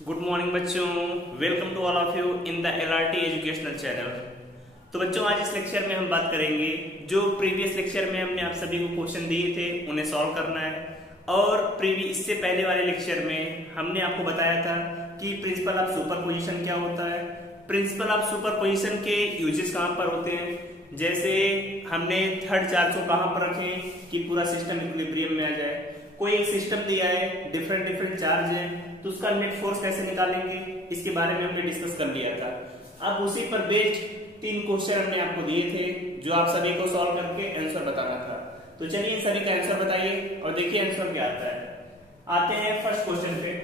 Good morning बच्चों, welcome to all of you in the LRT educational channel. तो बच्चों, आज इस लेक्चर में हम बात करेंगे जो प्रीवियस लेक्चर में हमने आप सभी को क्वेश्चन दिए थे उन्हें सॉल्व करना है। और इससे पहले वाले लेक्चर में हमने आपको बताया था कि प्रिंसिपल ऑफ सुपरपोजिशन क्या होता है, प्रिंसिपल ऑफ सुपरपोजिशन के यूजेस कहाँ पर होते हैं। जैसे हमने थर्ड चार्ज को कहाँ पर रखें कि पूरा सिस्टम इक्विलिब्रियम में आ जाए। कोई एक सिस्टम दिया है, डिफरेंट डिफरेंट चार्ज है, तो उसका नेट फोर्स कैसे निकालेंगे, इसके बारे में हमने डिस्कस कर लिया था। अब उसी पर बेस्ड 3 क्वेश्चन हमने आपको दिए थे जो आप सभी को सॉल्व करके आंसर बताना था। तो चलिए इन सभी का आंसर बताइए और देखिए आंसर क्या आता है। आते हैं फर्स्ट क्वेश्चन पे।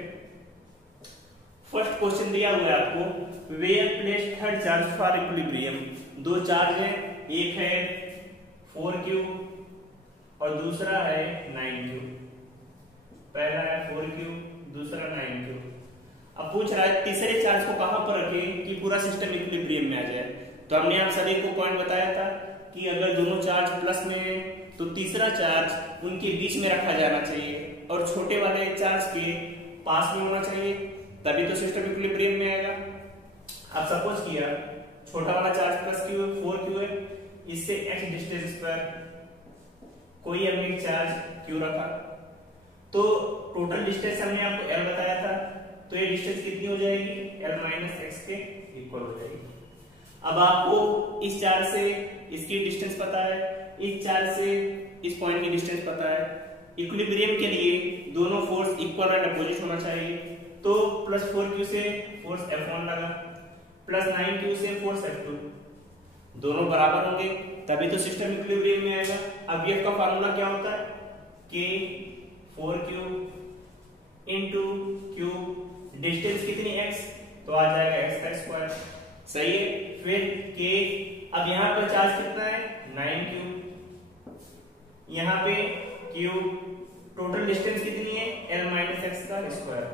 फर्स्ट क्वेश्चन दिया हुआ है आपको, where place third charge for equilibrium. 2 charge है, एक है 4q और दूसरा है 9q। पहला है 4q, दूसरा 9q। अब पूछ रहा है तीसरे चार्ज को कहां पर रखें कि पूरा सिस्टम इक्विलिब्रियम में आ जाए। तो हमने आप सभी को पॉइंट बताया था कि अगर दोनों चार्ज प्लस में है तो तीसरा चार्ज उनके बीच में रखा जाना चाहिए और छोटे वाले चार्ज के पास में होना चाहिए, तभी तो सिस्टम इक्विलिब्रियम में आएगा। अब सपोज किया छोटा वाला चार्ज प्लस q 4q है, इससे x डिस्टेंस पर कोई हमने चार्ज q रखा, तो टोटल डिस्टेंस हमने आपको l बताया था, तो ये डिस्टेंस कितनी हो जाएगी, l माइनस x के इक्वल हो जाएगी। अब आपको इस चार्ज से इसकी डिस्टेंस पता है, इस चार्ज से इस पॉइंट की डिस्टेंस पता है। इक्विलिब्रियम के लिए दोनों फोर्स इक्वल एंड अपोजिट होना चाहिए, तो प्लस 4q से फोर्स F1 लगा, प्लस 9q से फोर्स F2, दोनों बराबर होंगे तभी तो सिस्टम इक्विलिब्रियम में आएगा। अब ये का फार्मूला क्या होता है, k 4q into q, distance कितनी x, तो आ जाएगा x का स्क्वायर। सही है। फिर k, अब यहाँ पर चार्ज कितना है 9q, यहाँ पे q, टोटल डिस्टेंस कितनी है l माइनस x का स्क्वायर।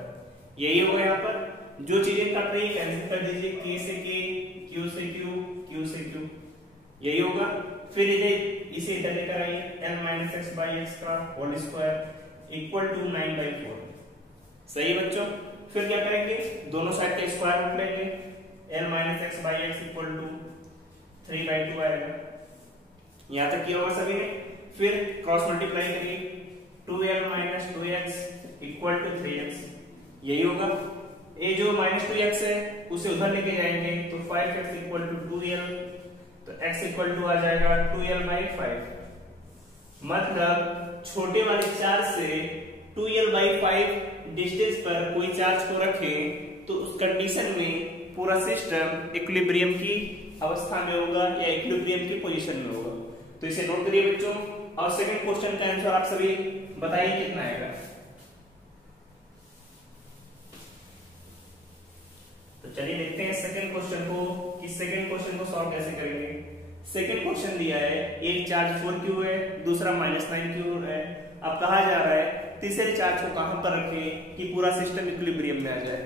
यही होगा। यहाँ पर जो चीजें कट रही है कैंसिल कर दीजिए, k से k, q से q, q से q, यही होगा। फिर इसे इधर लेकर आइए, l minus x by x का होल स्क्वायर इक्वल टू 9/4। सही है बच्चों। फिर क्या करेंगे, दोनों साइड का स्क्वायर रूट लेंगे, l minus x by x equal to 3/2 आएगा। यहां तक किया होगा सभी ने। फिर क्रॉस मल्टीप्लाई करिए, 2l minus 2x equal to 3x, यही होगा। ये जो माइनस 2x है उसे उधर लेके जाएंगे तो 5x इक्वल टू 2l, तो x इक्वल टू आ जाएगा 2l/5। मतलब छोटे वाले चार्ज से 2l/5 डिस्टेंस पर कोई चार्ज को रखें तो उस कंडीशन में पूरा सिस्टम इक्विलिब्रियम की अवस्था में होगा या इक्विलिब्रियम की पोजीशन में होगा। तो इसे नोट करिए बच्चों। और सेकंड क्वेश्चन का आंसर आप सभी बताइए कितना आएगा। तो चलिए देखते हैं सेकंड क्वेश्चन को कि सेकंड क्वेश्चन को सॉल्व कैसे करेंगे। सेकंड क्वेश्चन दिया है, एक चार्ज 4q है, दूसरा -9q है। अब कहा जा रहा है तीसरे चार्ज को कहां पर रखें कि पूरा सिस्टम इक्विलिब्रियम में आ जाए।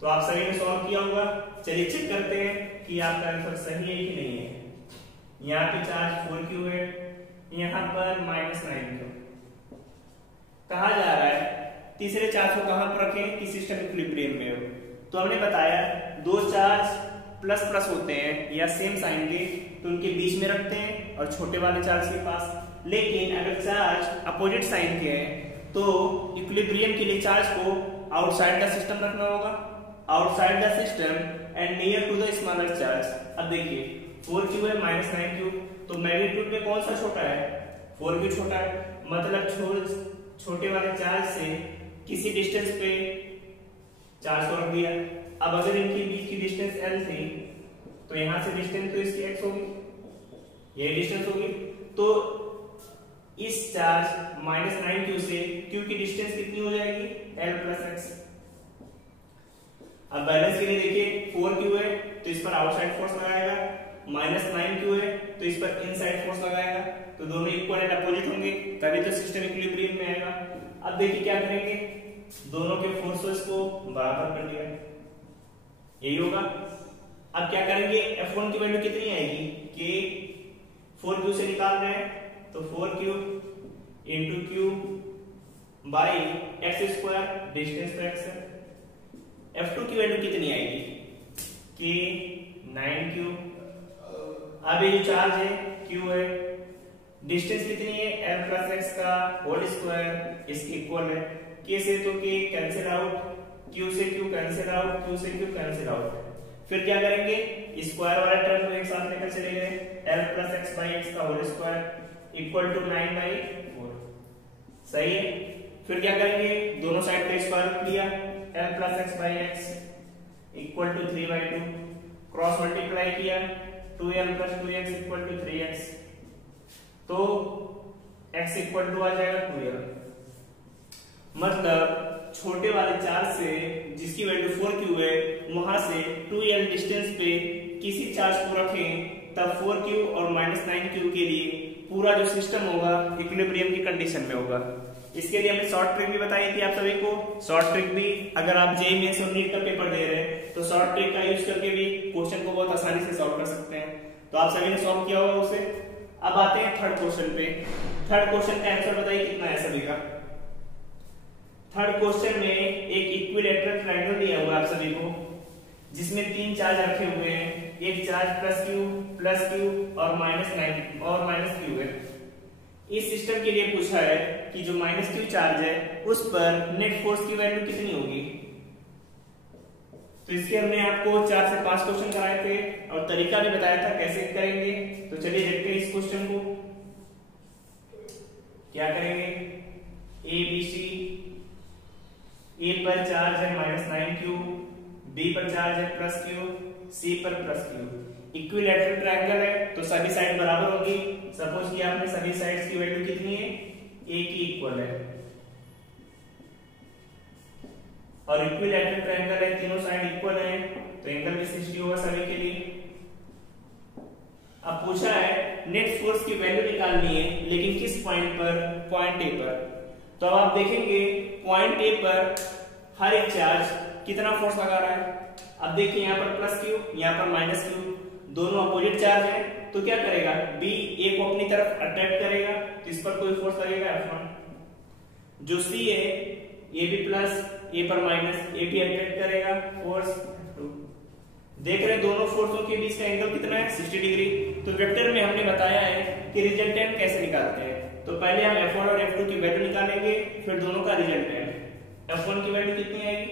तो आप सभी ने सॉल्व किया होगा। चलिए चेक करते हैं कि आपका आंसर सही है कि नहीं है। यहाँ पे चार्ज 4q है, यहाँ पर -9q। कहा जा रहा है तीसरे चार्ज को कहां पर रखें कि सिस्टम इक्विलिब्रियम में हो। तो हमने बताया 2 चार्ज प्लस प्लस होते हैं या सेम साइन के तो उनके बीच में रखते हैं और छोटे वाले चार्ज के पास। लेकिन अगर चार्ज अपोजिट साइन के हैं तो इक्विलिब्रियम के लिए चार्ज को आउटसाइड द सिस्टम रखना होगा, outside the system and near to the smaller charge. अब देखिए 4q है -9q, तो मैग्नीट्यूड में कौन सा छोटा है, 4q छोटा है। मतलब छोटे वाले चार्ज से किसी डिस्टेंस पे चार्ज को रख दिया। अब अगर इनके बीच की डिस्टेंस l थी तो यहां से डिस्टेंस तो इसकी x होगी, ये डिस्टेंस होगी। तो इस चार्ज -9q से q की डिस्टेंस कितनी हो जाएगी, l प्लस x। अब बैलेंस के लिए देखिए 4q है तो इस पर आउटसाइड फोर्स लगाएगा, -9q है तो इस पर इनसाइड फोर्स लगाएगा, तो दोनों इक्वल एंड अपोजिट होंगे तभी तो सिस्टम इक्विलिब्रियम में आएगा। अब देखिए क्या करेंगे, दोनों के फोर्सेस को बराबर कर दिया, यही होगा। अब क्या करेंगे, F1 की वैल्यू कितनी आएगी, k 4q से निकाल रहे हैं तो 4q into q by x square, distance तो x है, F2 की वैल्यू कितनी आएगी कि 9q। अब ये जो चार्ज है q है, डिस्टेंस कितनी है l प्लस x का होल स्क्वायर इसके इक्वल है। k से तो k कैंसिल आउट, q से q कैंसिल आउट, q से q कैंसिल आउट। फिर क्या करेंगे, स्क्वायर वाला टर्म को एक साथ लेकर चले गए, l plus x by x का होल स्क्वायर इक्वल टू 9/4। सही है। फिर क्या करेंगे, दोनों साइड का स्क्वायर रूट लिया, l plus x by x equal to 3/2, cross multiply किया, 2l plus 2x equal to 3x, तो x इक्वल टू आ जाएगा 2l। मतलब छोटे वाले चार्ज से जिसकी वैल्यू 4q है वहां से 2l डिस्टेंस पे किसी चार्ज को रखें तब 4q और -9q के लिए पूरा जो सिस्टम होगा इक्विलिब्रियम की कंडीशन में होगा। इसके लिए हमने शॉर्ट ट्रिक भी बताई थी आप सभी को। शॉर्ट ट्रिक भी अगर आप जेईई मेंस और नीट का पेपर दे रहे हैं तो शॉर्ट ट्रिक का यूज करके भी क्वेश्चन को बहुत आसानी से सॉल्व कर सकते हैं। तो आप सभी ने सॉल्व किया होगा उसे। अब आते हैं थर्ड क्वेश्चन पे। थर्ड क्वेश्चन का आंसर बताइए कितना है सभी का। थर्ड क्वेश्चन में एक इक्विलैटरल ट्रायंगल दिया हुआ है आप सभी को, जिसमें 3 चार्ज रखे हुए हैं। एक चार्ज प्लस क्यू और -9 और -q है। इस सिस्टम के लिए पूछा है कि जो -q चार्ज है उस पर नेट फोर्स की वैल्यू कितनी होगी। तो इसके हमने आपको 4 से 5 क्वेश्चन कराए थे और तरीका भी बताया था कैसे करेंगे। तो चलिए देखते हैं इस क्वेश्चन को। क्या करेंगे, ए बी सी, ए पर चार्ज है -9q, बी पर चार्ज है +q, सी पर +q। इक्विलैटरल ट्रायंगल है तो सभी साइड बराबर होगी। सपोज कि आपने सभी साइड्स की वैल्यू कितनी है, a की इक्वल है। और इक्विलैटरल ट्रायंगल है, तीनों साइड इक्वल है तो एंगल भी 60 होगा सभी के लिए। अब पूछा है नेट फोर्स की वैल्यू निकालनी है, लेकिन किस पॉइंट पर, पॉइंट ए पर। तो अब आप देखेंगे पॉइंट ए पर हर एक चार्ज कितना फोर्स लगा रहा है। अब देखिए यहाँ पर +q, यहाँ पर -q, दोनों अपोजिट चार्ज है तो क्या करेगा, बी ए को अपनी तरफ अट्रैक्ट करेगा तो इस पर कोई फोर्स लगेगा F1। जो सी है ए बी प्लस ए पर माइनस, ए भी अट्रैक्ट करेगा फोर्स F2। देख रहे दोनों फोर्सों के बीच का एंगल कितना है, 60 डिग्री। तो वेक्टर में हमने बताया है कि रिजल्टेंट कैसे निकालते हैं। तो पहले हम F1 और F2 की वैल्यू निकालेंगे, फिर दोनों का रिजल्टेंट। F1 की वैल्यू कितनी आएगी,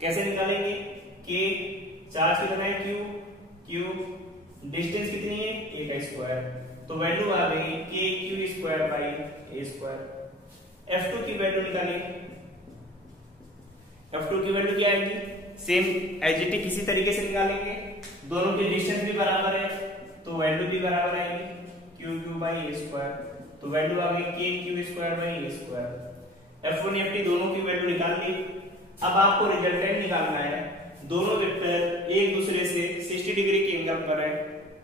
कैसे निकालेंगे, कि चार्ज कितना है Q, डिस्टेंस कितनी है a का स्क्वायर, तो वैल्यू आ गई kq² a²। F2 की वैल्यू निकालेंगे। F2 की वैल्यू क्या आएगी, सेम एज इट इज किसी तरीके से निकालेंगे। दोनों की डिस्टेंस भी बराबर है तो वैल्यू भी बराबर आएगी qq/a²। तो वैल्यू आ गई kq²/a²। F1 F2 दोनों की वैल्यू निकाल ली। अब आपको रिजल्टेंट निकालना है। दोनों वेक्टर एक दूसरे से 60 डिग्री के एंगल पर है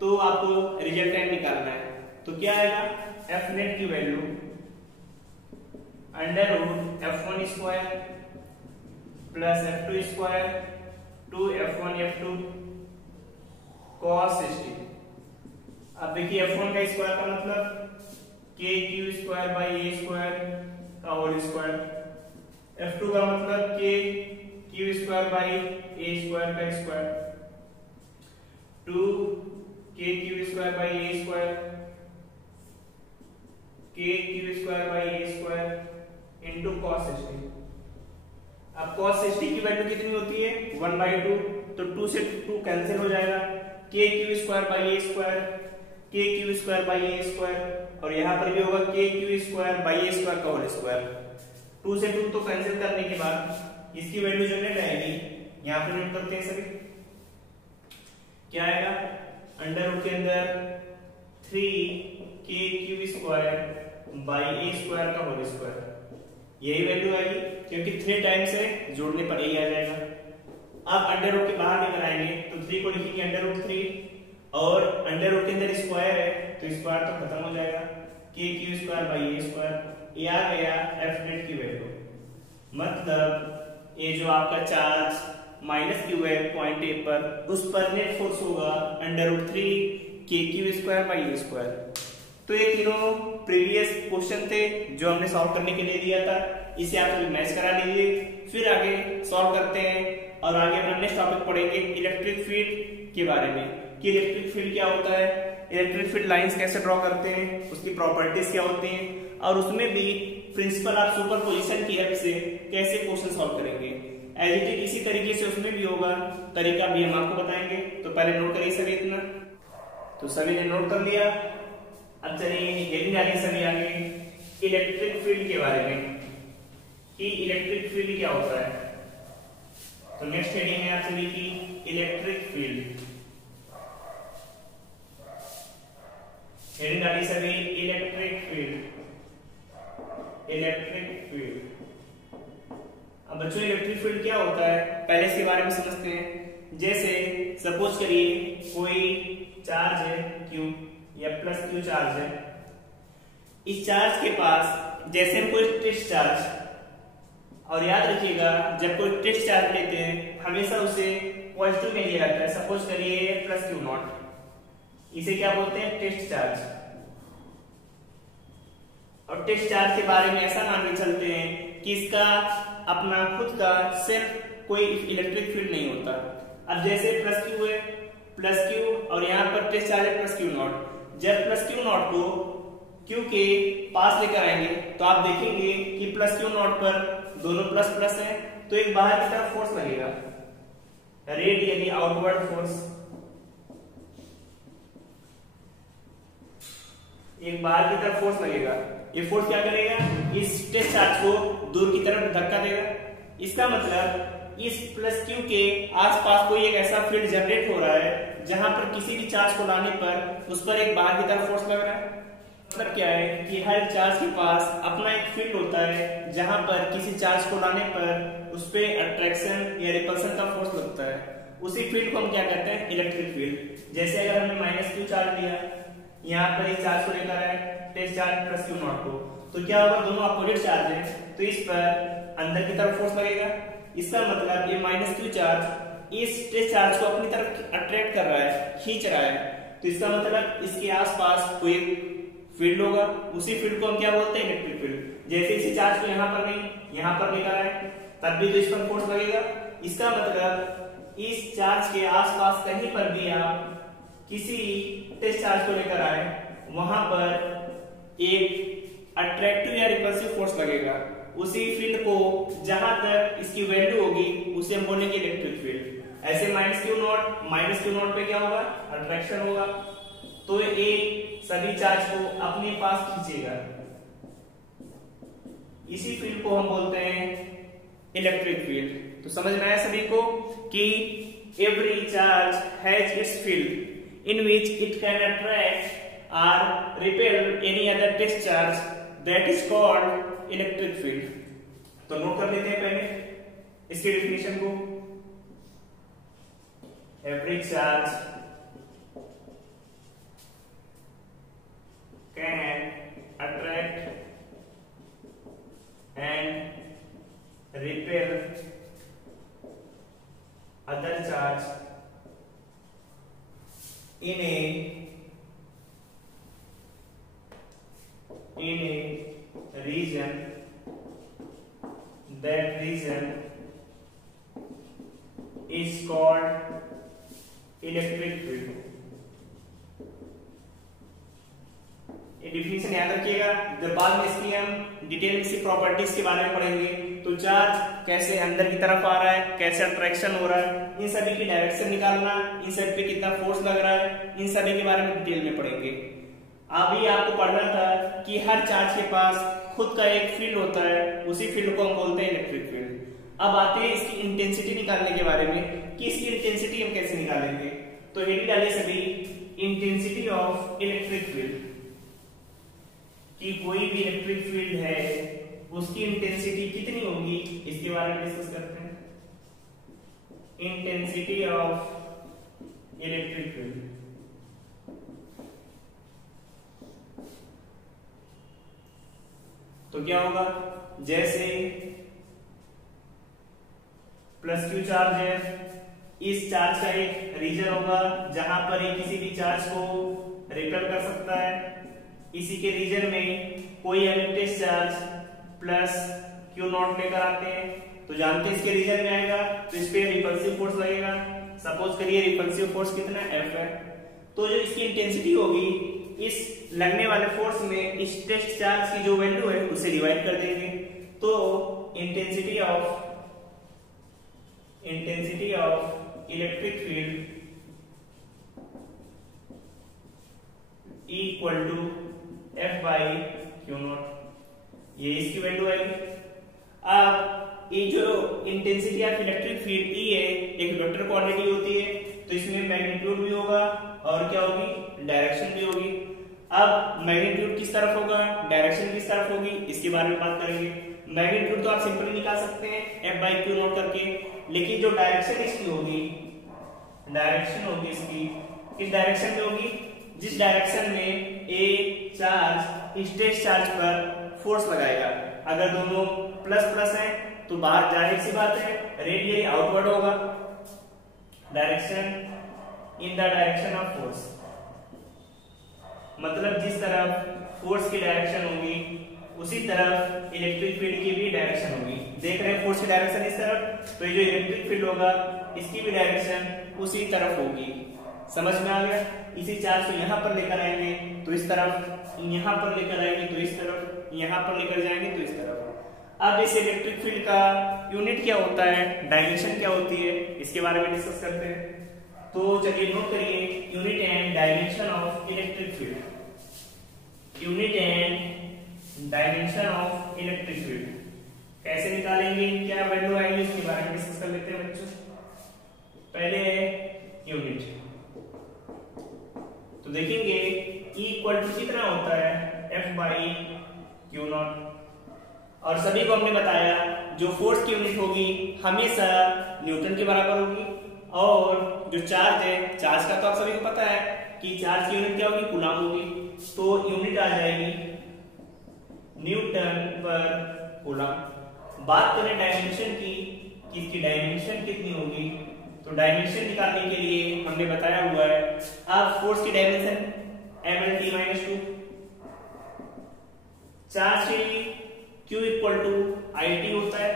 तो आपको रिजल्टेंट निकालना है। तो क्या आएगा, F नेट की value √F1² plus F2² 2F1 F2 cos 60। अब देखिए F1 का स्क्वायर का मतलब kq²/a² का होल स्क्वायर, F2 का मतलब kq²/a² का square 2kq²/a² kq²/a² into cos 60। अब cos 60 की वैल्यू कितनी होती है, 1/2, तो 2 से 2 कैंसिल हो जाएगा, kq²/a² kq²/a² और यहाँ पर भी होगा kq²/a² का होल स्क्वायर। 2 से 2 तो कैंसिल करने के बाद इसकी वैल्यू जो नेट आएगी, यहाँ पर नोट करते हैं सभी, क्या आएगा, अंडर के अंदर 3kq²/a² का होल स्क्वायर। यही वैल्यू आएगी क्योंकि 3 टाइम्स है, जोड़ने पर यही आ जाएगा। अब अंडर रूट के बाहर लेकर आएंगे तो 3 को लिखेंगे √3 और अंडर रूट के अंदर स्क्वायर है तो स्क्वायर तो खत्म हो जाएगा, kq²/a²। ये आ गया F नेट की वैल्यू। मतलब ये जो आपका चार्ज -q है पॉइंट ए पर, उस पर नेट फोर्स होगा √3 kq²/a²। तो ये तीनों प्रीवियस क्वेश्चन थे जो हमने सॉल्व करने के लिए दिया था। इसे आप मैच करा लीजिए, फिर आगे सॉल्व करते हैं और आगे अपना नेक्स्ट टॉपिक पढ़ेंगे इलेक्ट्रिक फील्ड के बारे में कि इलेक्ट्रिक फील्ड क्या होता है, इलेक्ट्रिक फील्ड लाइंस कैसे ड्रॉ करते हैं, उसकी प्रॉपर्टीज क्या होती हैं और उसमें भी प्रिंसिपल ऑफ सुपरपोजिशन की हेल्प से कैसे क्वेश्चन सॉल्व करेंगे। एज इट इज इसी तरीके से उसमें भी होगा, तरीका भी हम आपको बताएंगे। तो पहले नोट करिए सभी इतना, तो सभी ने नोट कर लिया। अब चलिए हेडिंग डालिए सभी आगे इलेक्ट्रिक फील्ड के बारे में कि इलेक्ट्रिक फील्ड क्या होता है। तो नेक्स्ट हेडिंग है आप सभी की इलेक्ट्रिक फील्ड। हेडिंग डालिए सभी इलेक्ट्रिक फील्ड, इलेक्ट्रिक फील्ड। अब बच्चों इलेक्ट्रिक फील्ड क्या होता है पहले इसके बारे में समझते हैं। जैसे सपोज करिए कोई चार्ज है Q या प्लस Q चार्ज है, इस चार्ज के पास जैसे हम कोई टेस्ट चार्ज, और याद रखिएगा जब कोई टेस्ट चार्ज लेते हैं हमेशा उसे पॉजिटिव में लिया जाता है। सपोज करिए प्लस Q नॉट, इसे क्या बोलते हैं टेस्ट चार्ज। और टेस्ट चार्ज के बारे में ऐसा मान के चलते हैं कि इसका अपना खुद का सिर्फ कोई इलेक्ट्रिक फील्ड नहीं होता। अब जैसे प्लस Q है, प्लस Q और यहाँ पर टेस्ट चार्ज है प्लस Q नॉट। जब प्लस Q नॉट को Q के पास लेकर आएंगे तो आप देखेंगे कि प्लस Q नॉट पर दोनों प्लस प्लस है, तो एक बाहर की तरफ फोर्स लगेगा, रेडियली आउटवर्ड फोर्स, एक बाहर की तरफ फोर्स लगेगा। ये फोर्स क्या करेगा, इस टेस्ट चार्ज को दूर की तरफ धक्का देगा। इसका मतलब इस प्लस Q के आसपास कोई एक ऐसा फील्ड जनरेट हो रहा है जहां पर किसी भी चार्ज को लाने पर उस पर एक बाहर की तरफ फोर्स लग रहा है। मतलब क्या है कि हर चार्ज के पास अपना एक फील्ड होता है जहां पर किसी चार्ज को लाने पर उस पे अट्रैक्शन या रिपल्सन का फोर्स लगता है। उसी फील्ड को हम क्या कहते हैं इलेक्ट्रिक फील्ड। जैसे अगर हमने माइनस Q चार्ज लिया, यहाँ पर इस चार्ज को लेकर आए test charge plus Q naught को, तो क्या होगा दोनों अपोजिट चार्ज है तो इस पर अंदर की तरफ फोर्स लगेगा। इसका मतलब ये माइनस Q चार्ज इस टेस्ट चार्ज को अपनी तरफ अट्रैक्ट कर रहा है, खींच रहा है, तो इसका मतलब इसके आसपास कोई फील्ड होगा। उसी फील्ड को हम क्या बोलते हैं इलेक्ट्रिक फील्ड। जैसे इसी चार्ज को यहाँ पर नहीं यहाँ पर लेकर आए तब भी तो इस पर फोर्स लगेगा। इसका मतलब इस चार्ज के आसपास कहीं पर भी आप किसी टेस्ट चार्ज को लेकर आए वहां पर एक अट्रैक्टिव या रिपल्सिव फोर्स लगेगा। उसी फील्ड को जहां तक इसकी वैल्यू होगी उसे हम बोलेंगे इलेक्ट्रिक फील्ड। ऐसे माइनस Q नॉट पे क्या होगा अट्रैक्शन होगा, तो ये सभी चार्ज को अपने पास खींचेगा। इसी फील्ड को हम बोलते हैं इलेक्ट्रिक फील्ड। तो समझ में आया सभी को कि every charge has its field in which it can attract or repel any other test charge, that is called electric field। तो नोट कर लेते हैं पहले इसकी डेफिनेशन को। every charge can attract and repel other charge in a region, that region is called electric field। ये definition याद रखिएगा, जब बाद में इसकी हम डिटेल में इसकी प्रॉपर्टीज के बारे में पढ़ेंगे तो चार्ज कैसे अंदर की तरफ आ रहा है, कैसे अट्रैक्शन हो रहा है, इन सभी की डायरेक्शन निकालना, इन सभी पे कितना फोर्स लग रहा है, इन सभी के बारे में डिटेल में पढ़ेंगे। अभी आपको पढ़ना था कि हर चार्ज के पास खुद का एक फील्ड होता है, उसी फील्ड को हम बोलते हैं इलेक्ट्रिक फील्ड। अब आते हैं इसकी इंटेंसिटी निकालने के बारे में कि इसकी इंटेंसिटी हम कैसे निकालेंगे। तो हेडिंग डालिए सभी इंटेंसिटी ऑफ इलेक्ट्रिक फील्ड, कि कोई भी इलेक्ट्रिक फील्ड है उसकी इंटेंसिटी कितनी होगी इसके बारे में डिस्कस करते हैं। Intensity of electric field. तो क्या होगा, जैसे प्लस Q चार्ज है, इस चार्ज का एक रीजन होगा जहां पर ये किसी भी चार्ज को रिपेल कर सकता है। इसी के रीजन में कोई test charge plus Q naught लेकर आते हैं तो जानते हैं इसके रीजन में आएगा, तो इस पे रिपल्सिव फोर्स लगेगा। सपोज करिए रिपल्सिव फोर्स कितना F है, तो जो इसकी इंटेंसिटी होगी इस लगने वाले फोर्स में इस टेस्ट चार्ज की जो वैल्यू है उसे डिवाइड कर देंगे। तो intensity of electric field equal to F by q naught, ये इसकी वैल्यू आएगी। अब ये जो intensity of electric field E है एक वेक्टर क्वांटिटी होती है, तो इसमें मैग्नीट्यूड भी होगा और क्या होगी, डायरेक्शन भी होगी। अब मैग्नीट्यूड किस तरफ होगा, डायरेक्शन किस तरफ होगी, इसके बारे में बात करेंगे। मैग्नीट्यूड तो आप सिंपली निकाल सकते हैं F बाई क्यू नॉट करके, लेकिन जो डायरेक्शन इसकी होगी, डायरेक्शन होगी इसकी किस डायरेक्शन में होगी, जिस डायरेक्शन में ए चार्ज स्ट्रेस चार्ज पर फोर्स लगाएगा। अगर दोनों प्लस प्लस है तो बाहर जाहिर सी बात है रेडियली आउटवर्ड होगा, direction in the direction of force, मतलब जिस तरफ फोर्स की डायरेक्शन होगी उसी तरफ इलेक्ट्रिक फील्ड की भी डायरेक्शन होगी। देख रहे हैं फोर्स की डायरेक्शन इस तरफ, तो ये जो इलेक्ट्रिक फील्ड होगा इसकी भी डायरेक्शन उसी तरफ होगी। समझ में आ गया। इसी चार्ज को यहाँ पर लेकर आएंगे तो इस तरफ, यहाँ पर लेकर आएंगे तो इस तरफ, यहाँ पर लेकर जाएंगे तो इस तरफ। अब इस इलेक्ट्रिक फील्ड का यूनिट क्या होता है, डायमेंशन क्या होती है, इसके बारे में डिस्कस करते हैं। तो चलिए नोट करिए unit and dimension of electric field. Unit and dimension of electric field कैसे निकालेंगे, क्या वैल्यू आएगी, इसके बारे में डिस्कस कर लेते हैं बच्चों। पहले है यूनिट, तो देखेंगे E इक्वल टू कितना होता है F बाई क्यू नॉट। और सभी को हमने बताया जो फोर्स की यूनिट होगी हमेशा न्यूटन के बराबर होगी, और जो चार्ज है, चार्ज का तो आप सभी को पता है कि चार्ज की यूनिट क्या होगी, कूलम होगी। तो यूनिट आ जाएगी न्यूटन पर कूलम। बात करें डायमेंशन की, इसकी डायमेंशन कितनी होगी, तो डायमेंशन निकालने के लिए हमने बताया हुआ है अब फोर्स की डायमेंशन mL/t-2, चार्ज की Q इक्वल टू IT होता है।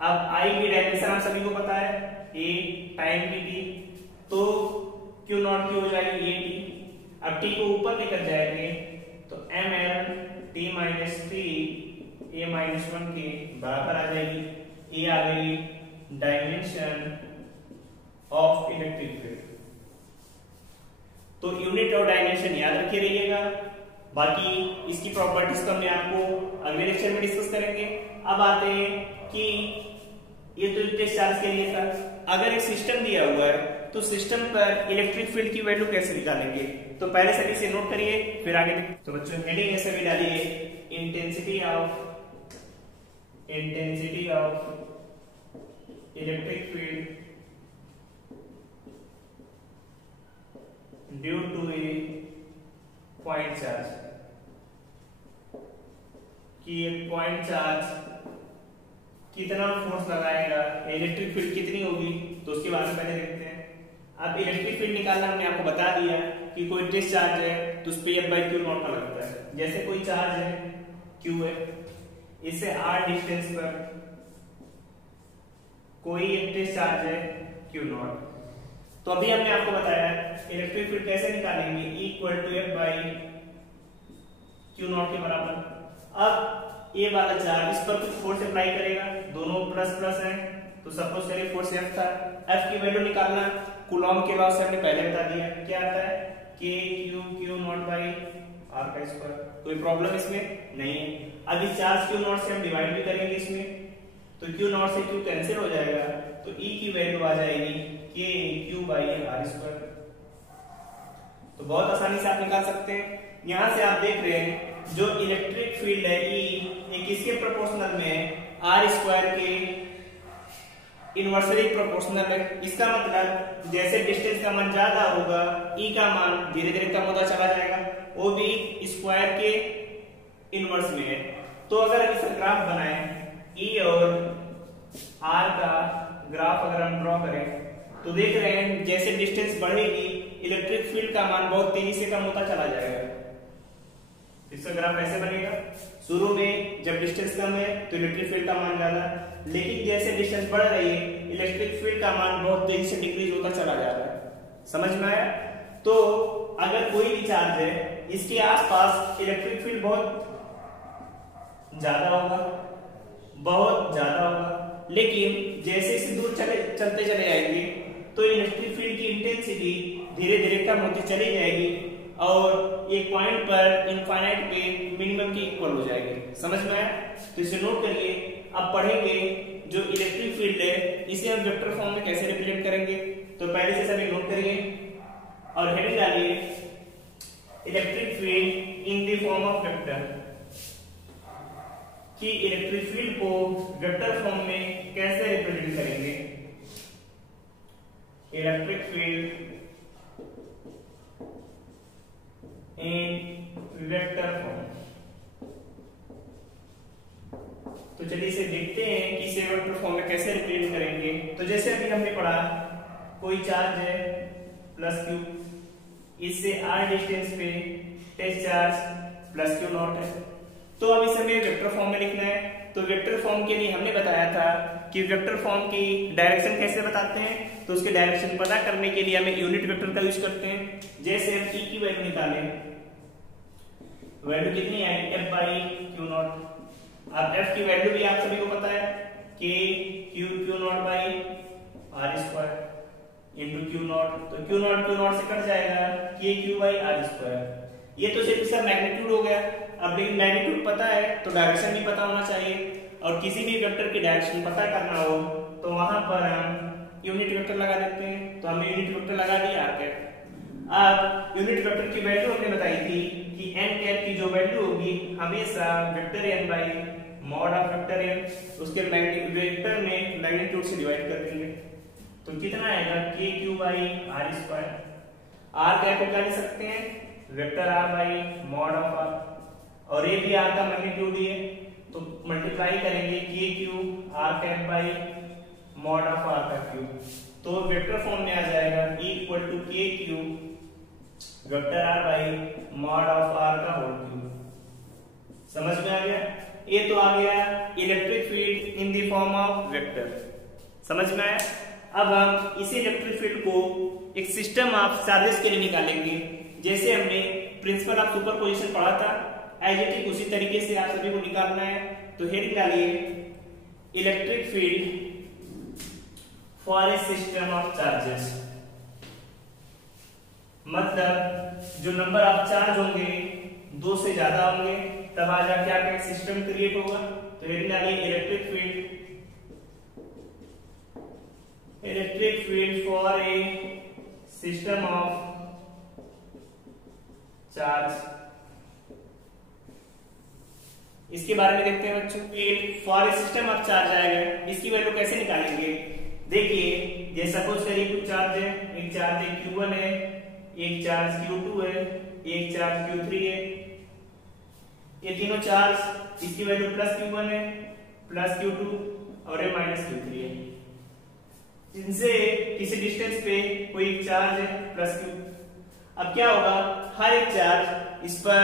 अब I की डायमेंशन आप सभी को पता है A टाइम की T, तो Q नॉट की हो जाएगी AT। अब T को ऊपर लेकर जाएंगे तो mL/t-3 A-1 के बराबर आ जाएगी। ये आ गई डायमेंशन ऑफ इलेक्ट्रिक फील्ड। तो यूनिट और डायमेंशन याद रखे रहिएगा, बाकी इसकी प्रॉपर्टीज को हमने आपको अगले लेक्चर में डिस्कस करेंगे। अब आते हैं कि ये तो टेस्ट चार्ज के लिए था। अगर एक सिस्टम दिया हुआ है तो सिस्टम पर इलेक्ट्रिक फील्ड की वैल्यू कैसे निकालेंगे, तो पहले सभी से नोट करिए फिर आगे। तो बच्चों हेडिंग ऐसे भी डालिए intensity of electric field due to a point charge, कि एक पॉइंट चार्ज कितना फोर्स लगाएगा, इलेक्ट्रिक फील्ड कितनी होगी, तो उसके बारे में पहले देखते हैं। अब इलेक्ट्रिक फील्ड निकालना हमने आपको बता दिया कि कोई टेस्ट चार्ज है तो उस पे F बाई क्यू नॉट का लगता है। जैसे कोई चार्ज है Q है, इससे r डिस्टेंस पर कोई एक टेस्ट चार्ज है Q नॉट। तो अभी हमने आपको बताया इलेक्ट्रिक फील्ड कैसे निकालेंगे, E equal to F by q naught के बराबर। अब ये वाला चार्ज इस पर कुछ फोर्स अप्लाई करेगा, दोनों प्लस प्लस हैं, तो सपोज करिए फोर्स F था। F की वैल्यू निकालना कूलॉम के लॉ से हमने पहले बता दिया, क्या आता है K Q not by R का स्क्वायर। कोई प्रॉब्लम इसमें नहीं है। अब इस चार्ज Q नॉट से हम डिवाइड भी करेंगे इसमें, तो Q नॉट से Q कैंसिल हो जाएगा, तो E की वैल्यू आ जाएगी K Q by R square. तो बहुत आसानी से आप निकाल सकते हैं। यहां से आप देख रहे हैं जो इलेक्ट्रिक फील्ड है E ये किसके प्रोपोर्शनल में है, R स्क्वायर के इनवर्सली प्रोपोर्शनल है। इसका मतलब जैसे डिस्टेंस का मान ज्यादा होगा E का मान धीरे धीरे कम होता चला जाएगा, वो भी स्क्वायर के इनवर्स में है। तो अगर इसका ग्राफ बनाएं E और R का ग्राफ अगर हम ड्रॉ करें तो देख रहे हैं जैसे डिस्टेंस बढ़ेगी इलेक्ट्रिक फील्ड का मान बहुत तेजी से कम होता चला जाएगा। इसका ग्राफ ऐसे बनेगा। शुरू में जब डिस्टेंस कम है तो इलेक्ट्रिक फील्ड का मान ज्यादा, लेकिन जैसे डिस्टेंस बढ़ रही है इलेक्ट्रिक फील्ड का मान बहुत तेजी से डिक्रीज होता चला जा रहा है। समझ में आया? तो अगर कोई भी चार्ज है इसके आसपास इलेक्ट्रिक फील्ड बहुत ज्यादा होगा, लेकिन जैसे इसे दूर चलते चले जाएंगे तो इलेक्ट्रिक फील्ड की इंटेंसिटी धीरे धीरे कम होती चली जाएगी और एक पॉइंट पर इनफाइनाइट पे मिनिमम के इक्वल हो जाएगी। समझ में आया? तो इसे नोट करिए। अब पढ़ेंगे जो इलेक्ट्रिक फील्ड है इसे हम वेक्टर फॉर्म में कैसे रिप्रेजेंट करेंगे। तो पहले से सभी नोट करिए और हेडिंग डालिए electric field in the form of vector, कि इलेक्ट्रिक फील्ड को वेक्टर फॉर्म में कैसे रिप्रेजेंट करेंगे। इलेक्ट्रिक फील्ड इन वेक्टर फॉर्म। तो चलिए इसे देखते हैं कि इसे वेक्टर फॉर्म में कैसे रिप्रेजेंट करेंगे। तो जैसे अभी हमने पढ़ा कोई चार्ज है प्लस क्यू, इससे r डिस्टेंस पे test charge plus q naught है। तो अब इसे हमें वेक्टर फॉर्म में लिखना है। तो वेक्टर फॉर्म के लिए हमने बताया था कि वेक्टर फॉर्म की डायरेक्शन कैसे बताते हैं। तो उसके डायरेक्शन पता करने के लिए हमें यूनिट वेक्टर का यूज करते हैं। जैसे हम e की वैल्यू निकालें, वैल्यू कितनी आएगी f बाई क्यू नॉट। अब f की वैल्यू भी आप सभी को पता है k q naught by r square into q naught. तो क्यू नॉट से कट जाएगा k q by r square. ये तो सिर्फ इसका मैग्नीट्यूड हो गया। अब लेकिन मैग्नीट्यूड पता है तो डायरेक्शन भी पता होना चाहिए, और किसी भी वेक्टर की डायरेक्शन पता करना हो तो वहां पर हम यूनिट वेक्टर लगा देते हैं। तो हमने यूनिट वेक्टर लगा दिया आके। अब यूनिट वेक्टर की वैल्यू हमने बताई थी कि n कैप की जो वैल्यू होगी हमेशा vector n by mod of vector n, उसके वेक्टर में मैग्नीट्यूड से डिवाइड कर देंगे। तो कितना आएगा k q by r square. r cap को क्या लिख सकते हैं vector r by mod of r, और ये भी r का मैग्नीट्यूड ही है तो मल्टीप्लाई करेंगे k q r cap by mod of r का क्यूब। तो वेक्टर फॉर्म में आ जाएगा E equal to k q vector r by mod of r का होल क्यूब। समझ में आ गया? ये तो आ गया electric field in the form of vector. समझ में आया? अब हम इसी इलेक्ट्रिक फील्ड को एक सिस्टम ऑफ चार्जेस के लिए निकालेंगे। जैसे हमने प्रिंसिपल ऑफ सुपरपोजिशन पढ़ा था, एज इट इज उसी तरीके से आप सभी को निकालना है। तो हेडिंग डालिए electric field for a system of charges. मतलब जो नंबर ऑफ चार्ज होंगे 2 से ज्यादा होंगे तब आजा क्या क्या सिस्टम क्रिएट होगा। तो हेडिंग डालिए electric field for a system of charge. इसके बारे में देखते हैं बच्चों। Field for a system of charge आएगा, इसकी वैल्यू कैसे निकालेंगे। देखिए जैसे सपोज करिए कुछ चार्ज है, एक चार्ज है Q1 है, एक चार्ज Q2 है, एक चार्ज Q3 है। ये तीनों चार्ज इसकी वैल्यू प्लस Q1 है, प्लस Q2 और ये माइनस Q3 है। इनसे किसी डिस्टेंस पे कोई एक चार्ज है प्लस Q। अब क्या होगा, हर एक चार्ज इस पर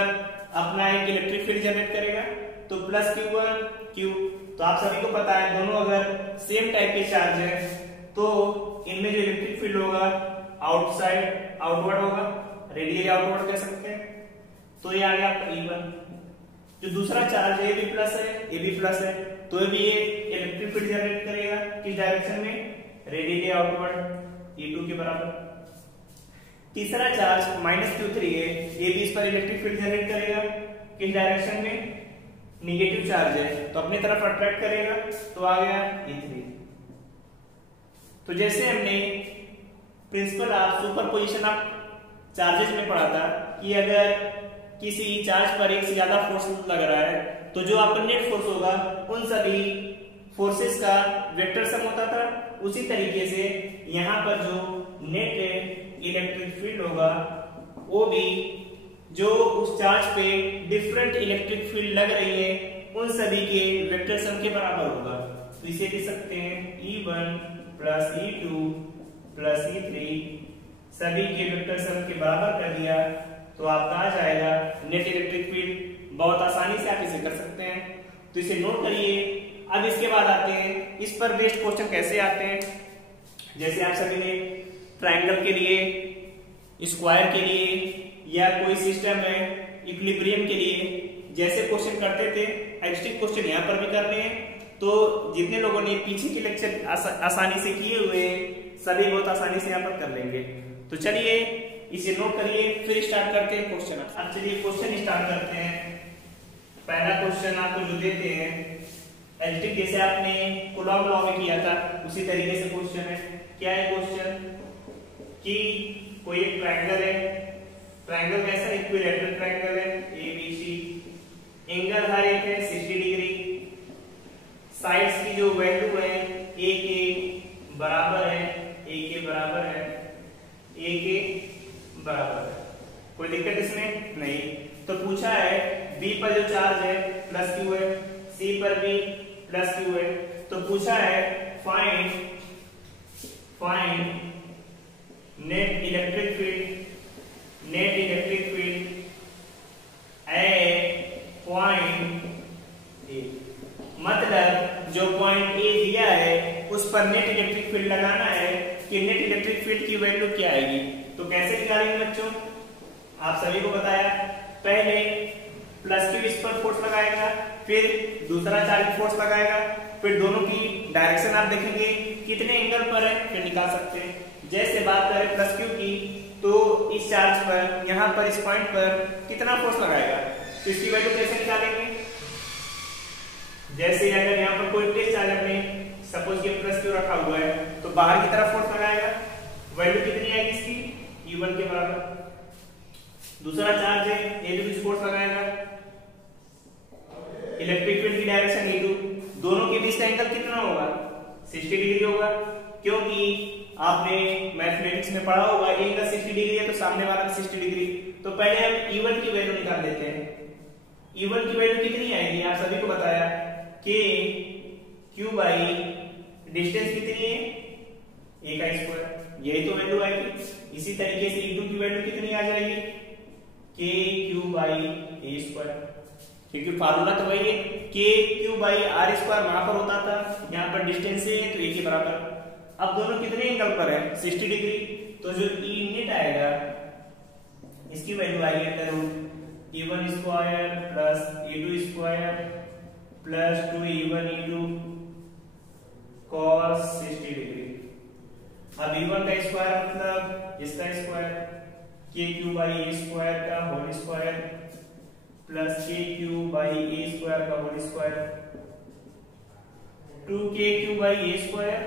अपना एक इलेक्ट्रिक फील्ड जनरेट करेगा। तो प्लस Q1 Q, तो आप सभी को पता है दोनों अगर सेम टाइप के चार्ज है तो इनमें जो इलेक्ट्रिक फील्ड होगा आउटसाइड आउटवर्ड होगा, रेडियली आउटवर्ड कह सकते हैं। तो ये आ गया E1। जो दूसरा चार्ज है ये भी प्लस है, ये भी प्लस है, तो भी ये इलेक्ट्रिक फील्ड जनरेट करेगा किस डायरेक्शन में, रेडियली आउटवर्ड E2 के बराबर। तीसरा चार्ज माइनस Q3 है, ये भी इस पर इलेक्ट्रिक फील्ड जनरेट करेगा किस डायरेक्शन में, निगेटिव चार्ज है तो अपनी तरफ अट्रैक्ट करेगा, तो आ गया E3। तो जैसे हमने principle of superposition of charges में पढ़ा था कि अगर किसी चार्ज पर एक से ज्यादा फोर्स लग रहा है तो जो आपका नेट फोर्स होगा उन सभी फोर्सेस का वेक्टर सम होता था, उसी तरीके से यहाँ पर जो नेट इलेक्ट्रिक फील्ड होगा वो भी जो उस चार्ज पे डिफरेंट इलेक्ट्रिक फील्ड लग रही है उन सभी के वेक्टर सम के बराबर होगा। तो इसे लिख सकते हैं E1 plus E2 plus E3 सभी के वेक्टर सम के बराबर कर दिया तो आपका आ जाएगा नेट इलेक्ट्रिक फील्ड बहुत आसानी से आप इसे कर सकते हैं, तो इसे नोट करिए। अब इसके बाद आते हैं इस पर बेस्ड क्वेश्चन कैसे आते हैं। जैसे आप सभी ने ट्रायंगल के लिए, स्क्वायर के लिए या कोई सिस्टम है इक्विलिब्रियम के लिए जैसे क्वेश्चन करते थे, एग्जैक्ट क्वेश्चन यहाँ पर भी करने हैं। तो जितने लोगों ने पीछे के लेक्चर आसानी से किए हुए सभी बहुत आसानी से यहाँ पर कर लेंगे। तो चलिए इसे नोट करिए, फिर स्टार्ट करते हैं क्वेश्चन। अब चलिए क्वेश्चन स्टार्ट करते हैं। पहला क्वेश्चन आपको जो देते हैं एग्जैक्ट जैसे आपने कूलॉम लॉ में किया था उसी तरीके से क्वेश्चन है। क्या है क्वेश्चन कि कोई एक ट्रायंगल है, ट्रायंगल में ऐसा इक्विलैटरल ट्रायंगल है ABC, एंगल हर एक है 60 डिग्री, साइड्स की जो वैल्यू है A के बराबर है, A के बराबर है, A के बराबर है। कोई दिक्कत इसमें नहीं। तो पूछा है B पर जो चार्ज है प्लस Q है, C पर भी प्लस Q है। तो पूछा है find net electric field at point A। मतलब जो पॉइंट A दिया है उस पर नेट इलेक्ट्रिक फील्ड लगाना है कि नेट इलेक्ट्रिक फील्ड की वैल्यू क्या आएगी। तो कैसे निकालेंगे बच्चों, आप सभी को बताया, पहले प्लस Q इस पर फोर्स लगाएगा, फिर दूसरा चार्ज फोर्स लगाएगा, फिर दोनों की डायरेक्शन आप देखेंगे कितने एंगल पर है फिर निकाल सकते हैं। जैसे बात करें प्लस Q की, तो इस चार्ज पर यहाँ पर इस पॉइंट पर कितना फोर्स लगाएगा, तो इसकी वैल्यू कैसे निकालेंगे। जैसे अगर यहाँ पर कोई प्लेस चार्ज अपने सपोज ये प्लस Q रखा हुआ है तो बाहर की तरफ फोर्स लगाएगा, वैल्यू कितनी आएगी इसकी E1 के बराबर। दूसरा चार्ज है A2 फोर्स लगाएगा, इलेक्ट्रिक फील्ड की डायरेक्शन E2, दोनों के बीच का एंगल कितना होगा 60 डिग्री होगा, क्योंकि आपने मैथमेटिक्स में पढ़ा होगा एंगल 60 डिग्री है तो सामने वाला भी 60 डिग्री। तो पहले हम E1 की वैल्यू निकाल लेते हैं। E1 की वैल्यू कितनी आएगी, आप सभी को बताया कि Q बाई डिस्टेंस कितनी है A का स्क्वायर, यही तो वैल्यू आएगी। इसी तरीके से E2 की वैल्यू कितनी आ जाएगी KQ बाई A स्क्वायर, क्योंकि फार्मूला तो वही है KQ बाई R स्क्वायर वहां पर होता था, यहाँ पर डिस्टेंस है तो A के बराबर। अब दोनों कितने एंगल पर है 60 डिग्री, तो जो E नेट आएगा इसकी वैल्यू आएगी under root E1 square plus E2 square plus 2E1 E2 cos 60 degree. अब E1 का स्क्वायर मतलब इसका square KQ by A square का whole square plus KQ by A square का whole square 2KQ by A square,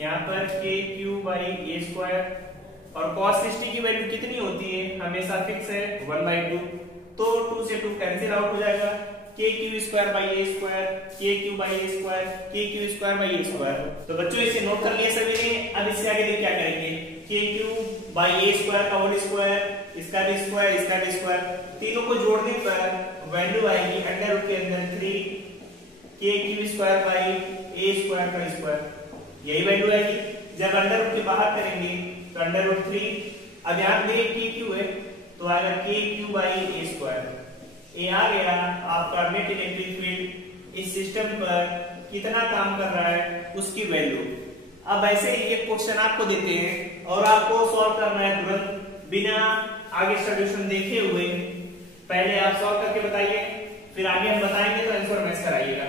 यहाँ पर KQ by A square, और cos 60 की वैल्यू कितनी होती है हमेशा फिक्स है 1/2, तो 2 से 2 कैंसिल आउट हो जाएगा। KQ square by A square, KQ by A square, KQ square by A square. तो बच्चों इसे नोट कर लिया सभी ने। अब इससे आगे देख क्या करेंगे, KQ बाई A स्क्वायर का होल स्क्वायर, इसका भी स्क्वायर, इसका भी स्क्वायर, तीनों को जोड़ने पर वैल्यू आएगी अंडर रूट के अंदर 3 KQ square by A square का स्क्वायर, यही वैल्यू आएगी। जब अंडर रूट के बाहर करेंगे तो अंडर रूट 3, अब यहाँ पे KQ है तो आएगा KQ बाई A स्क्वायर। ये आ गया आपका नेट इलेक्ट्रिक फील्ड इस सिस्टम पर कितना काम कर रहा है उसकी वैल्यू। अब ऐसे ही एक क्वेश्चन आपको देते हैं और आपको सॉल्व करना है तुरंत बिना आगे सॉल्यूशन देखे हुए। पहले आप सॉल्व करके बताइए, फिर आगे हम बताएंगे तो आंसर मैच कराइएगा।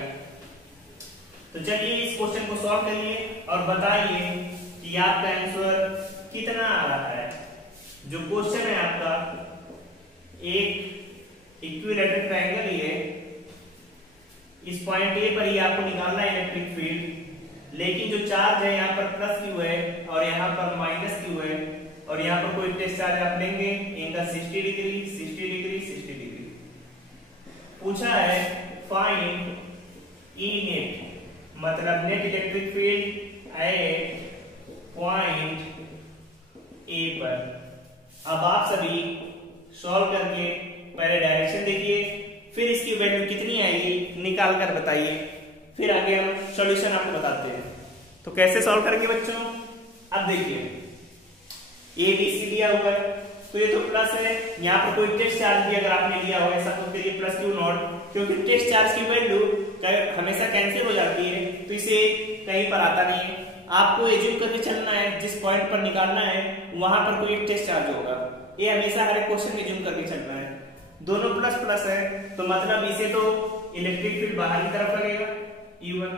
तो चलिए इस क्वेश्चन को सॉल्व करिए और बताइए कि आपका आंसर कितना आ रहा है। जो क्वेश्चन है आपका, एक इक्विलैटरल ट्रायंगल ही है, इस पॉइंट ए पर ही आपको निकालना है इलेक्ट्रिक फील्ड, लेकिन जो चार्ज है यहाँ पर प्लस Q है और यहाँ पर माइनस Q है, और यहाँ पर कोई टेस्ट चार्ज आप लेंगे इनका 60 डिग्री 60 डिग्री 60 डिग्री। पूछा है फाइंड E नेट, मतलब net electric field at point A पर। अब आप सभी सॉल्व करके पहले डायरेक्शन देखिए, फिर इसकी वैल्यू कितनी आएगी निकाल कर बताइए, फिर आगे हम सॉल्यूशन आपको बताते हैं। तो कैसे सॉल्व करेंगे बच्चों, अब देखिए ABC दिया हुआ है, तो ये तो प्लस है। यहाँ पर कोई टेस्ट चार्ज भी अगर आपने लिया हो ऐसा तो फिर ये प्लस क्यू नॉट, क्योंकि टेस्ट चार्ज की वैल्यू हमेशा कैंसिल हो जाती है तो इसे कहीं पर आता नहीं है। आपको एज्यूम करके चलना है जिस पॉइंट पर निकालना है वहां पर कोई एक टेस्ट चार्ज होगा, ये हमेशा हर एक क्वेश्चन में एज्यूम करके चलना है। दोनों प्लस प्लस है तो मतलब इसे तो इलेक्ट्रिक फील्ड बाहर की तरफ लगेगा E1,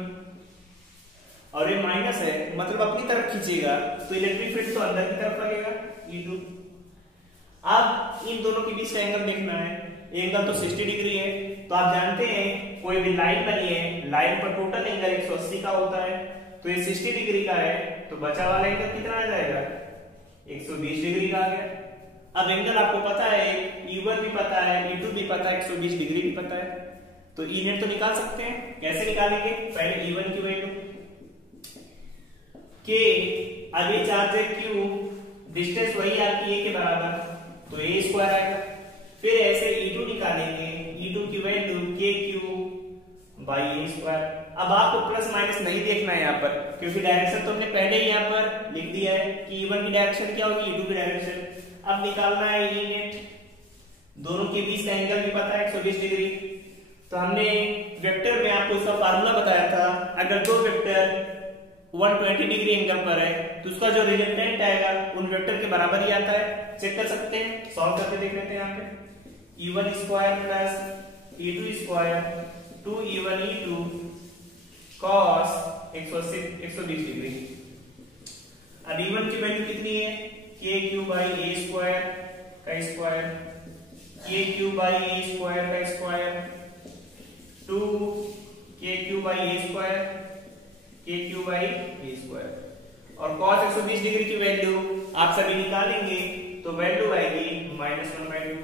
और ये माइनस है मतलब अपनी तरफ खींचेगा तो इलेक्ट्रिक फील्ड तो अंदर की तरफ लगेगा E2। अब इन दोनों के बीच का एंगल देखना है, एंगल तो 60 डिग्री है। तो आप जानते हैं कोई भी लाइन बनी है, लाइन पर टोटल एंगल 180 का होता है, तो ये 60 डिग्री का है तो बचा वाला एंगल कितना आ जाएगा 120 डिग्री का आ गया। अब एंगल आपको पता है, E1 भी पता है, E2 भी पता है, 120 डिग्री भी पता है, तो E नेट तो निकाल सकते हैं। कैसे निकालेंगे, पहले E1 की वैल्यू K, अब ये चार्ज है Q, डिस्टेंस वही आपकी A के बराबर तो A स्क्वायर आएगा। फिर ऐसे E2 निकालेंगे, E2 की value KQ by A square. अब आपको प्लस माइनस नहीं देखना है यहाँ पर, क्योंकि डायरेक्शन तो हमने पहले ही यहाँ पर लिख दिया है कि E1 की डायरेक्शन क्या होगी, E2 की डायरेक्शन। अब निकालना है E नेट, दोनों के बीच का एंगल भी पता है 120 डिग्री। तो हमने वेक्टर में आपको इसका फार्मूला बताया था, अगर दो वेक्टर 120 डिग्री एंगल पर है तो उसका जो रिजल्टेंट आएगा उन वेक्टर के बराबर ही आता है। चेक कर सकते हैं, सॉल्व करके देख लेते हैं। यहाँ पे E1 square plus E2 square 2E1 E2 cos 120 degree. अब E1 की वैल्यू कितनी है, KQ बाई A स्क्वायर का square, KQ by A square का square 2KQ by A square KQ by A square. और cos 120 डिग्री की value आप सभी निकालेंगे तो वैल्यू आएगी -1/2।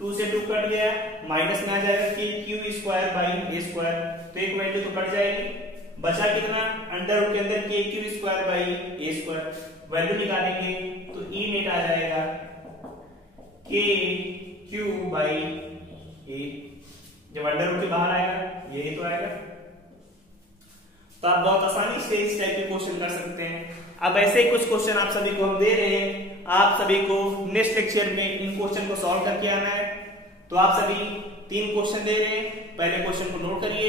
2 से 2 कट गया, माइनस में आ जाएगा KQ square by A square, तो एक वैल्यू तो कट जाएगी। बचा कितना, अंडर रूट के अंदर KQ square by A square. Value निकालेंगे तो E नेट आ जाएगा KQ बाई A। जब अंडर रूट के बाहर आएगा यही तो आएगा। तो आप बहुत आसानी से इस टाइप के क्वेश्चन कर सकते हैं। अब ऐसे ही कुछ क्वेश्चन आप सभी को हम दे रहे हैं, आप सभी को नेक्स्ट लेक्चर में इन क्वेश्चन को सॉल्व करके आना है। तो आप सभी 3 क्वेश्चन दे रहे हैं, पहले क्वेश्चन को नोट करिए,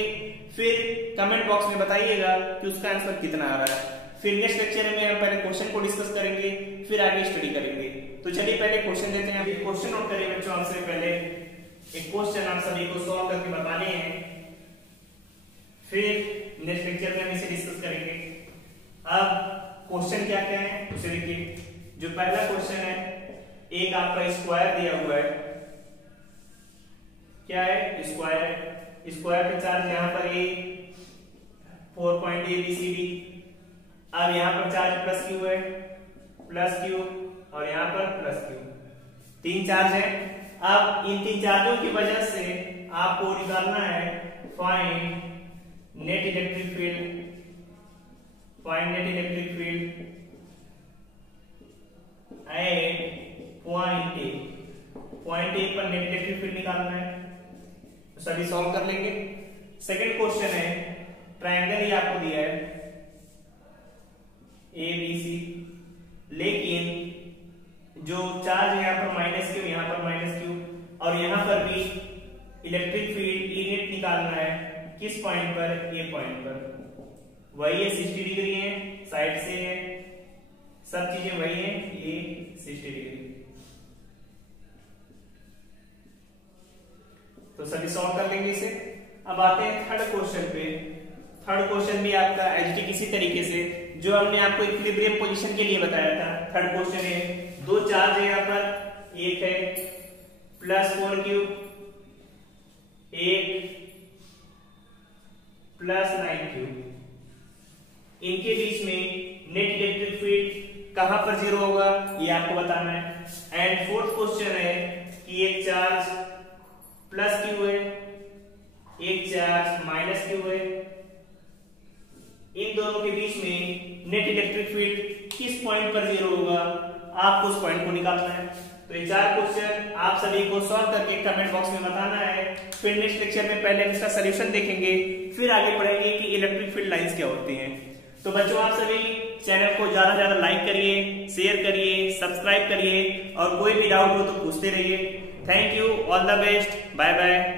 फिर कमेंट बॉक्स में बताइएगा कि उसका आंसर कितना आ रहा है। फिर नेक्स्ट लेक्चर में हम पहले क्वेश्चन को डिस्कस करेंगे, फिर आगे स्टडी करेंगे। तो चलिए पहले क्वेश्चन देते हैं। अभी क्वेश्चन नोट करिए बच्चों, आपसे पहले एक क्वेश्चन आप सभी को सॉल्व करके बताने हैं, फिर नेक्स्ट लेक्चर में हम इसे डिस्कस करेंगे। अब क्वेश्चन क्या क्या है उसे देखिए। जो पहला क्वेश्चन है, एक आपका स्क्वायर दिया हुआ है, क्या है, स्क्वायर है। स्क्वायर पे चार्ज यहाँ पर A 4 पॉइंट ABCD। अब यहाँ पर चार्ज प्लस Q है, प्लस Q, और यहाँ पर प्लस Q, 3 चार्ज है। अब इन 3 चार्जों की वजह से आपको निकालना है find net electric field, find net electric field at point A। Point A पर नेट इलेक्ट्रिक फील्ड निकालना है, तो सभी सॉल्व कर लेंगे। सेकंड क्वेश्चन है, ट्रायंगल ही आपको दिया है ABC, लेकिन जो चार्ज है यहाँ पर माइनस Q, यहाँ पर माइनस Q, और यहाँ पर भी इलेक्ट्रिक फील्ड E नेट निकालना है। किस पॉइंट पर, A पॉइंट पर। वही है 60 डिग्री है, साइड से है, सब चीजें वही है, ये 60 डिग्री। तो सभी सॉल्व कर लेंगे इसे। अब आते हैं थर्ड क्वेश्चन पे। थर्ड क्वेश्चन भी आपका एचडी किसी तरीके से जो हमने आपको इक्विलिब्रियम पोजीशन के लिए बताया था। थर्ड क्वेश्चन है, 2 चार्ज है यहाँ पर, एक है प्लस 4Q, एक प्लस 9Q। इनके बीच में नेट इलेक्ट्रिक फील्ड कहां पर 0 होगा ये आपको बताना है। एंड फोर्थ क्वेश्चन है कि एक चार्ज प्लस Q है, एक चार्ज माइनस Q है, इन दोनों के बीच में नेट इलेक्ट्रिक फील्ड किस पॉइंट पर 0 होगा, आपको उस पॉइंट को निकालना है। तो ये 4 क्वेश्चन आप सभी को सॉल्व करके कमेंट बॉक्स में बताना है। फिर नेक्स्ट लेक्चर में पहले इसका सॉल्यूशन देखेंगे, फिर आगे पढ़ेंगे कि इलेक्ट्रिक फील्ड लाइंस क्या होती हैं। तो बच्चों आप सभी चैनल को ज्यादा से ज्यादा लाइक करिए, शेयर करिए, सब्सक्राइब करिए और कोई भी डाउट हो तो पूछते रहिए। Thank you, all the best, bye bye.